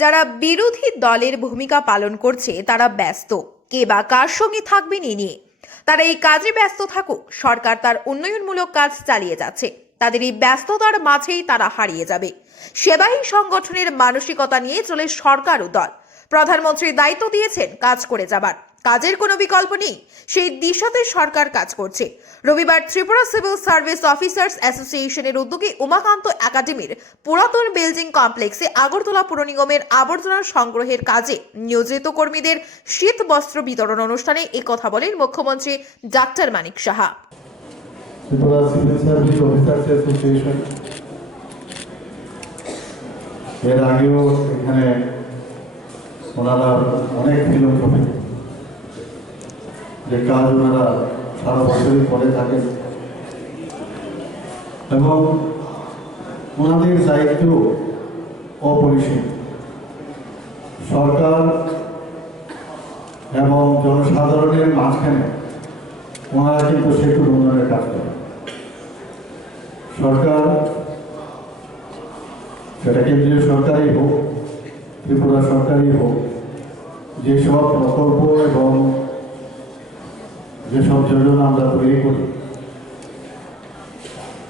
যারা বিরোধী দলের ভূমিকা পালন করছে তারা ব্যস্ত, কে বা কার সঙ্গে থাকবেন এ নিয়ে। তারা এই কাজে ব্যস্ত থাকুক, সরকার তার উন্নয়নমূলক কাজ চালিয়ে যাচ্ছে। তাদের এই ব্যস্ততার মাঝেই তারা হারিয়ে যাবে। সেবাই সংগঠনের মানসিকতা নিয়ে চলে সরকার ও দল। প্রধানমন্ত্রী দায়িত্ব দিয়েছেন কাজ করে যাবার, কাজের কোনো বিকল্প নেই, সেই দিশাতে সরকার কাজ করছে। রবিবার ত্রিপুরা সিভিল সার্ভিস অফিসার্স অ্যাসোসিয়েশনের উদ্যোগে উমাকান্ত একাডেমির পুরাতন বিল্ডিং কমপ্লেক্সে আগরতলা পুর নিগমের আবর্জনা সংগ্রহের কাজে নিয়োজিত কর্মীদের শীত বস্ত্র বিতরণ অনুষ্ঠানে একথা বলেন মুখ্যমন্ত্রী doctor Manik Saha. Tripura civil service officers association এর আগেও এখানে ওনারা অনেক ফিলোসফি যে কাজ ওনারা সারা বছরই করে থাকেন এবং ওনাদের দায়িত্ব অপরিসীম। সরকার এবং জনসাধারণের মাঝখানে ওনারা কিন্তু সেতু উন্নয়নের কাজ করে। সরকার, সেটা কেন্দ্রীয় সরকারই হোক, ত্রিপুরা সরকারই হোক, যেসব প্রকল্প এবং যেসব যোজনা আমরা তৈরি করি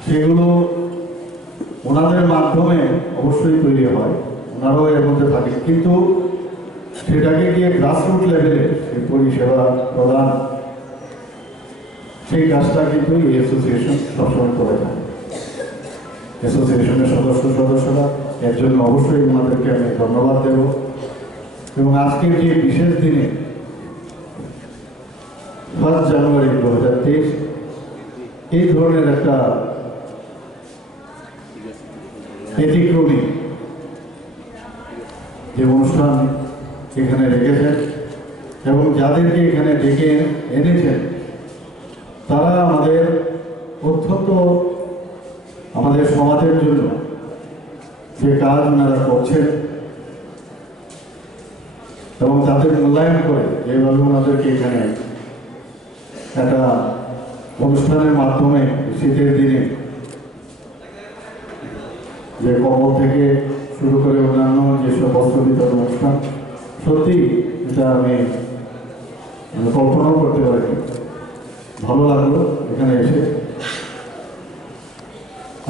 সেগুলো ওনাদের মাধ্যমে অবশ্যই তৈরি হয়, ওনারাও এর মধ্যে থাকে, কিন্তু সেটাকে গিয়ে গ্রাসরুট লেভেলে সেই পরিষেবা প্রদান, সেই কাজটা কিন্তু এই অ্যাসোসিয়েশন সবসময় করে থাকে। অ্যাসোসিয়েশনের সদস্যরা এর জন্য অবশ্যই ওনাদেরকে আমি ধন্যবাদ দেব। এবং আজকের যে বিশেষ দিনে 1 জানুয়ারি 2023 এই ধরনের একটা ব্যতিক্রমী যে অনুষ্ঠান এখানে রেখেছেন এবং যাদেরকে এখানে ডেকে এনেছেন তারা আমাদের অত্যন্ত আমাদের সমাজের জন্য যে কাজ ওনারা করছেন এবং তাদের মূল্যায়ন করে যেভাবে ওনাদেরকে এখানে একটা অনুষ্ঠানের মাধ্যমে শীতের দিনে যে কবল থেকে শুরু করে অন্যান্য যেসব বস্ত্র বিতরণ অনুষ্ঠান, সত্যি এটা আমি কল্পনাও করতে পারি। ভালো লাগলো এখানে এসে।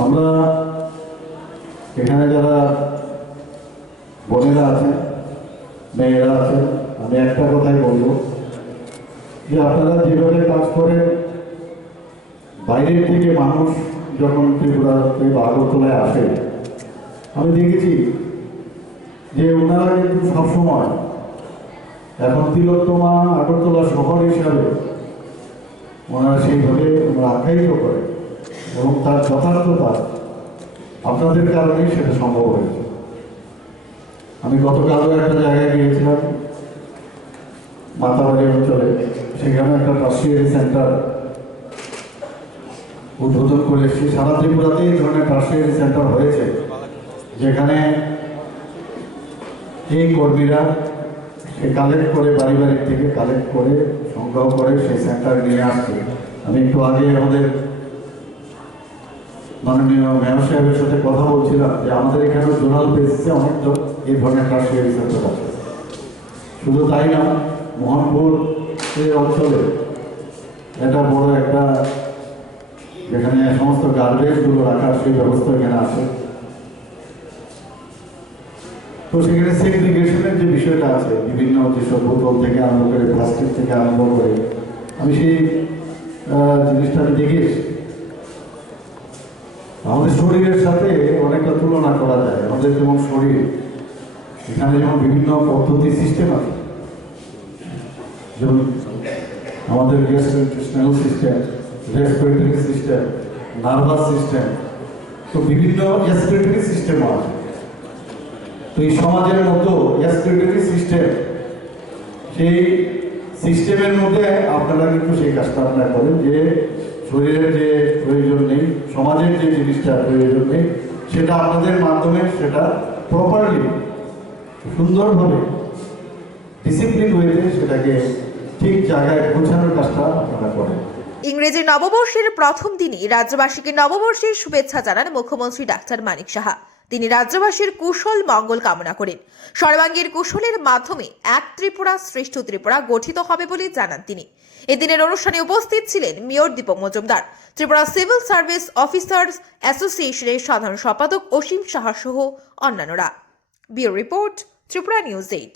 আমরা এখানে যারা বোনেরা আছেন, মেয়েরা আছেন, আমি একটা কথাই বলবো যে আপনারা যেভাবে কাজ করেন, বাইরের থেকে মানুষ যখন ত্রিপুরাতে বা আগরতলায় আসে, আমি দেখেছি যে ওনারা কিন্তু সবসময় এখন তিলোত্তমা আগরতলা শহর হিসাবে ওনারা সেইভাবে আখ্যায়িত করে এবং তার যথার্থতা আপনাদের কারণেই সেটা সম্ভব হয়েছে। আমি গতকালও একটা জায়গায় গিয়েছিলাম, মাতাবাড়ি অঞ্চলে, সেখানে একটা টার্সিয়ারি সেন্টার উদ্বোধন করে এসেছি। সারা ত্রিপুরাতে এই ধরনের টার্সিয়ারি সেন্টার হয়েছে, যেখানে এই কর্মীরা সে কালেক্ট করে বাড়ি থেকে কালেক্ট করে সংগ্রহ করে সেই সেন্টার নিয়ে আসছে। আমি একটু আগে আমাদের মাননীয় মেয়র সাহেবের সাথে কথা বলছিলাম যে আমাদের এখানে জোনাল বেসিসে অনেক এই ধরনের টার্সিয়ারি সেন্টার আছে। শুধু তাই না, মোহনপুর এই অঞ্চলে এটা বড় একটা, যেখানে সমস্ত গার্বেজগুলো রাখার সেই ব্যবস্থা এখানে আছে। তো সেখানে সেগ্রিগেশনের যে বিষয়টা আছে, বিভিন্ন যেসব বোতল থেকে আরম্ভ করে, প্লাস্টিক থেকে আরম্ভ করে, আমি সেই জিনিসটা আমি দেখেছি। আমাদের শরীরের সাথে অনেকটা তুলনা করা যায়। আমাদের যেমন শরীর, এখানে যেমন বিভিন্ন পদ্ধতি সিস্টেম আছে, যেমন আমাদের gastrointestinal system, respiratory system, nervous system, তো বিভিন্ন রেসপিরেটরি সিস্টেম আছে। তো এই সমাজের মতো রেসপিরেটরি সিস্টেম, সেই সিস্টেমের মধ্যে আপনারা কিন্তু সেই কাজটা আপনারা করেন যে শরীরের যে প্রয়োজন নেই, সমাজের যে জিনিসটা প্রয়োজন নেই, সেটা আপনাদের মাধ্যমে সেটা প্রপারলি সুন্দরভাবে ডিসিপ্লিন ওয়েতে সেটাকে ঠিক জায়গায় পৌঁছানোর কাজটা আপনারা করেন। ইংরেজি নববর্ষের প্রথম দিনই রাজ্যবাসীকে নববর্ষের শুভেচ্ছা জানান মুখ্যমন্ত্রী ডাক্তার মানিক সাহা। তিনি রাজ্যবাসীর কুশল মঙ্গল কামনা করেন। সর্বাঙ্গীর কুশলের মাধ্যমে এক ত্রিপুরা শ্রেষ্ঠ ত্রিপুরা গঠিত হবে বলে জানান তিনি। এদিনের অনুষ্ঠানে উপস্থিত ছিলেন mayor Deepak Majumdar, Tripura civil service officers অ্যাসোসিয়েশনের সাধারণ সম্পাদক অসীম সাহা সহ অন্যান্যরা। Bureau report, Tripura news 8।